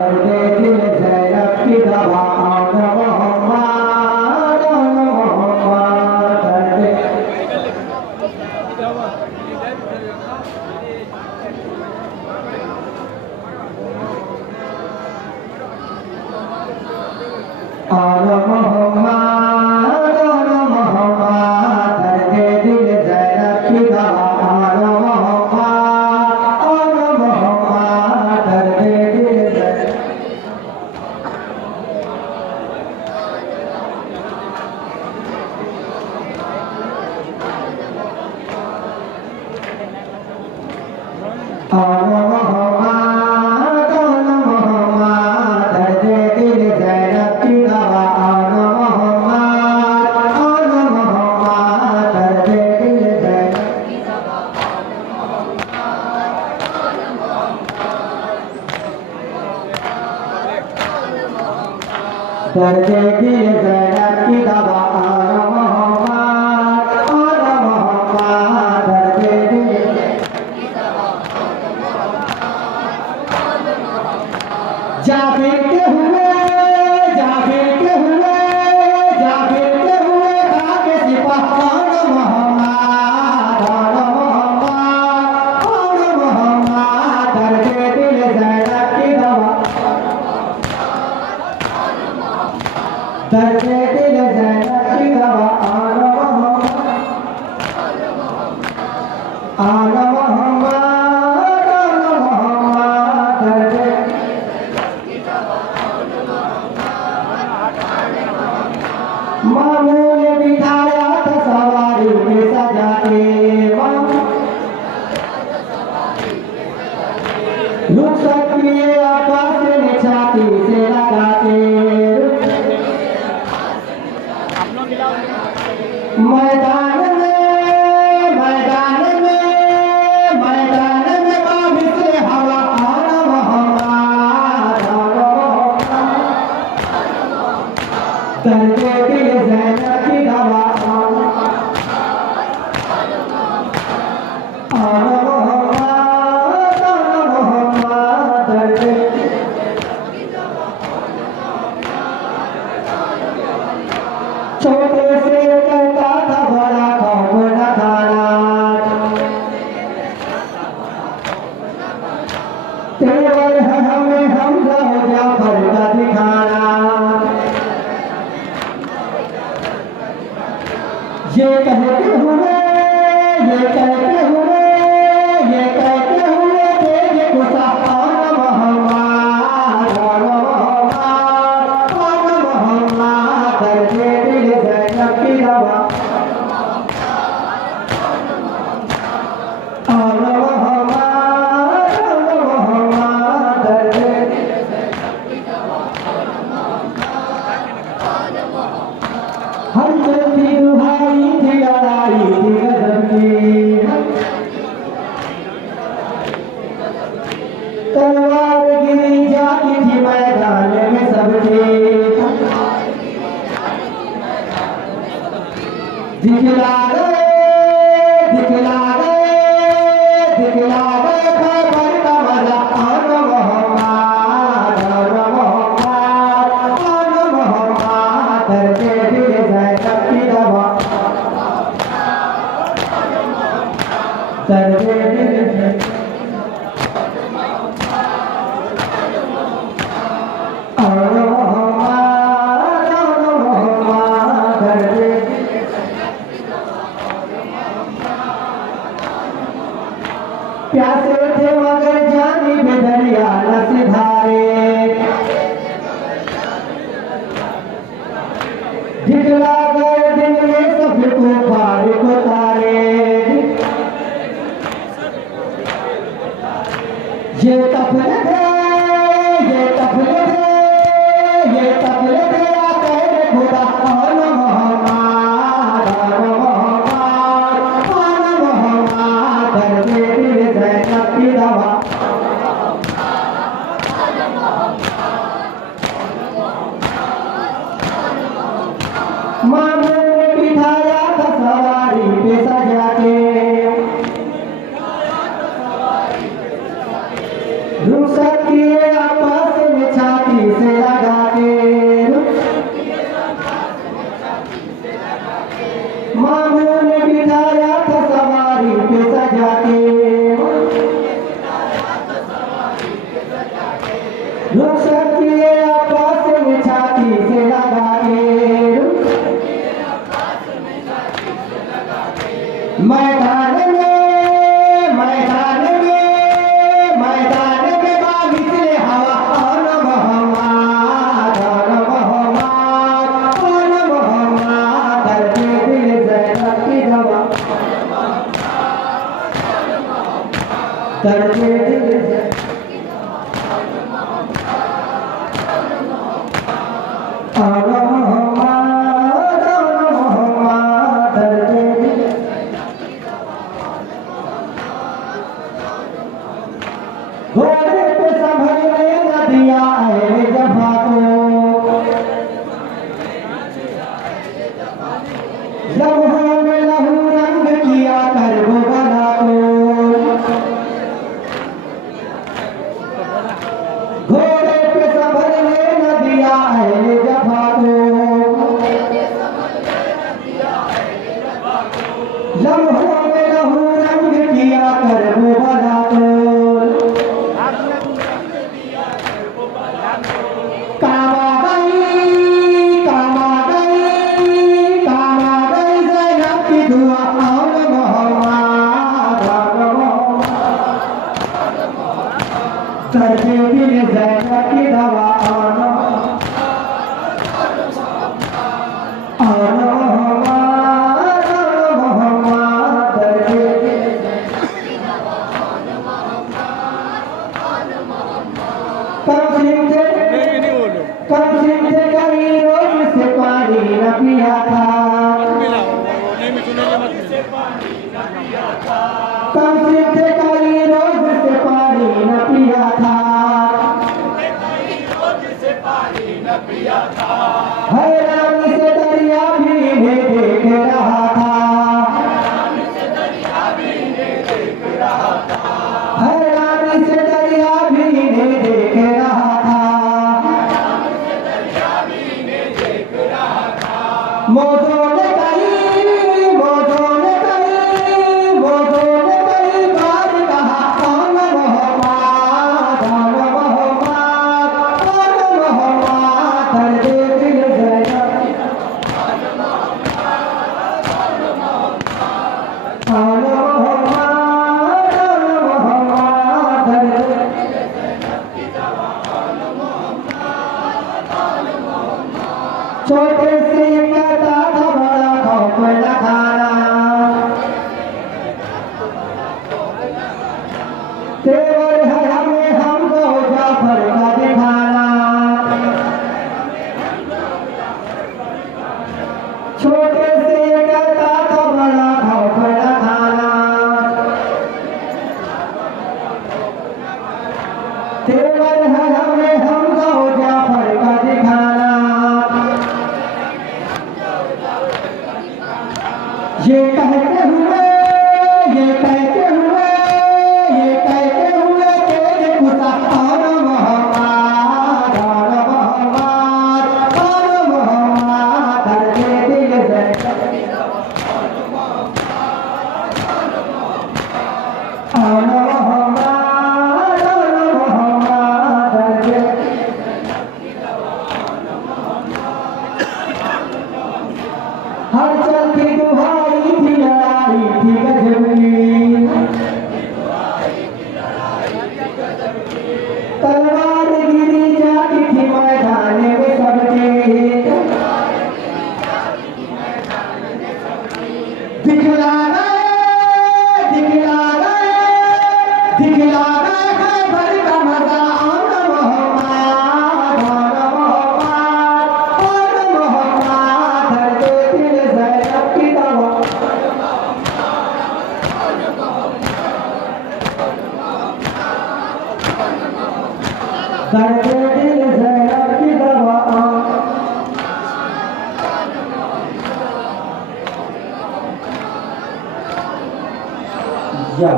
दर्दे दिल ज़ैनब की दवा आना मोहम्मद दर्दे दिल जाबिर के हुए काके सिपाह आना मोहम्मद दर्दे दिल ज़ैनब की दवा दर्दे दिल ज़ैनब की दवा आना मोहम्मद दर्दे मामूल बिठाया था सवारी में सजा के रुखसत किए आकाश में छाती से लगा के मैदान में बाबिस से हवा आना मोहम्मद दर्दे दिल ज़ैनब की दवा आना मोहम्मद दर्दे छोटे से करता था बड़ा खौफ न खाना तेवर है हमें हमजा हो जाफर का दिखाना ये कहते हुए तेज गुस्सा आना मोहम्मद दर्दे दिल ज़ैनब की दवा आना मोहम्मद दर्दे हम थी दुहाई थी लड़ाई थी गजब की तलवार गिरी जाती थी मैदान में सबकी दिखला गए खबर का मजा आना मोहम्मद दर्दे दिल ज़ैनब की दवा दर्दे दिल आना मोहम्मद दर्दे प्यासे थे मगर जानी में दरिया न सिधारे दिखला गए दिन में सब तूफान को तारे ये तफले थे आते खुदा आना मोहम्मद दर्दे दिल ज़ैनब की दवा मामूल ने बिठाया था सवारी पे सजा के रुखसत किए आपस में रुखसत किए आपस में छाती से लगा के मैदान में बागिस ले हवा अन मोहम्मद दर्दे दिल ज़ैनब की दवा दर्दे दिल घोड़े पे संभलने न दिया अहले जफा को लम्हों में लहू रंग किया करबला को घोड़े पे संभलने न दिया अहले जफा को लम्हों में लहू रंग किया करबला को कामा गई ज़ैनब की दुआ अन मोहम्मद दर्दे दिल ज़ैनब की दवा अन मोहम्मद दर्दे दिल कम से कई रोज से पानी न पिया था कम से कई रोज से पानी न पिया था हैरानी से दरिया भी इन्हें देख रहा था हैरानी से दरिया भी इन्हें देख रहा था मौजों ने कई बार कहा अन मोहम्मद दर्दे दिल ज़ैनब अन मोहम्मद दर्दे छोटे से कहता था बड़ा खौफ न खाना तेवर है हमें हमको जाफर का दिखाना छोटे से कहता था बड़ा खौफ न खाना तेवर है हमें हमको जाफर का दिखाना ये कहते हुए तेज गुस्सा अन मोहम्मद दर्दे दिल ज़ैनब अन मोहम्मद दर्दे हर चल की दुहाई थी लड़ाई थी गजब की तलवार गिरी जाती थी मैदान में सबके दिखला गए खैबर का मजा अन मोहम्मद दर्दे दिल ज़ैनब की दवा दर्दे दिल ज़ैनब की दवा या